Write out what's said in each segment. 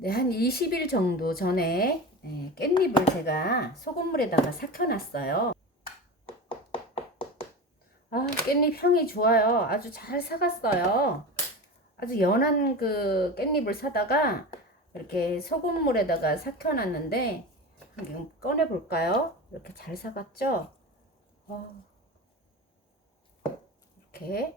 네, 한 20일 정도 전에 예, 깻잎을 제가 소금물에다가 삭혀놨어요. 아, 깻잎 향이 좋아요. 아주 잘 사갔어요. 아주 연한 그 깻잎을 사다가 이렇게 소금물에다가 삭혀놨는데 한번 꺼내 볼까요? 이렇게 잘 사갔죠? 어, 이렇게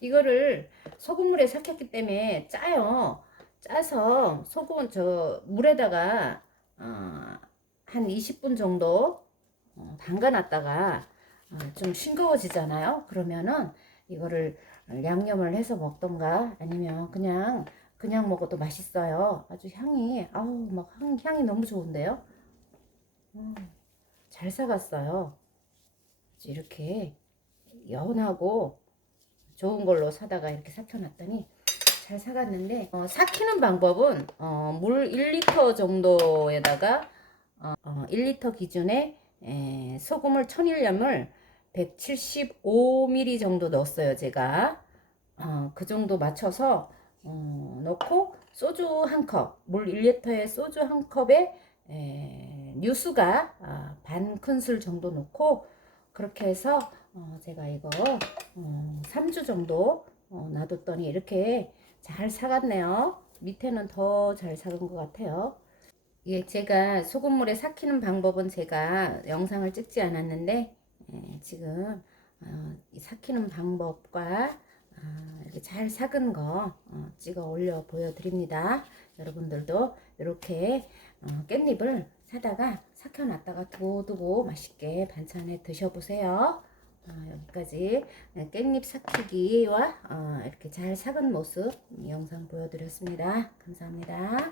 이거를 소금물에 삭혔기 때문에 짜요. 짜서 소금 저 물에다가 어, 한 20분 정도 어, 담가놨다가 어, 좀 싱거워지잖아요. 그러면은 이거를 양념을 해서 먹던가 아니면 그냥 그냥 먹어도 맛있어요. 아주 향이 아우 막 향, 향이 너무 좋은데요. 음, 잘 사갔어요. 이렇게 연하고 좋은 걸로 사다가 이렇게 삭혀놨더니 잘 사갔는데 어, 삭히는 방법은 어, 물 1리터 정도에다가 어, 어, 1리터 기준에 에, 소금을 천일염을 175ml 정도 넣었어요 제가. 어, 그 정도 맞춰서 어, 넣고 소주 한 컵, 물 1리터에 소주 한 컵에 에, 뉴스가 아, 반 큰술 정도 넣고 그렇게 해서 어, 제가 이거 어, 3주 정도 어, 놔뒀더니 이렇게 잘 사갔네요. 밑에는 더 잘 사간 것 같아요. 예, 제가 소금물에 삭히는 방법은 제가 영상을 찍지 않았는데 예, 지금 어, 이 삭히는 방법과 아, 이렇게 잘 삭은 거 어, 찍어 올려 보여드립니다. 여러분들도 이렇게 어, 깻잎을 사다가 삭혀놨다가 두고두고 맛있게 반찬에 드셔보세요. 어, 여기까지 깻잎 삭히기와 어, 이렇게 잘 삭은 모습 영상 보여드렸습니다. 감사합니다.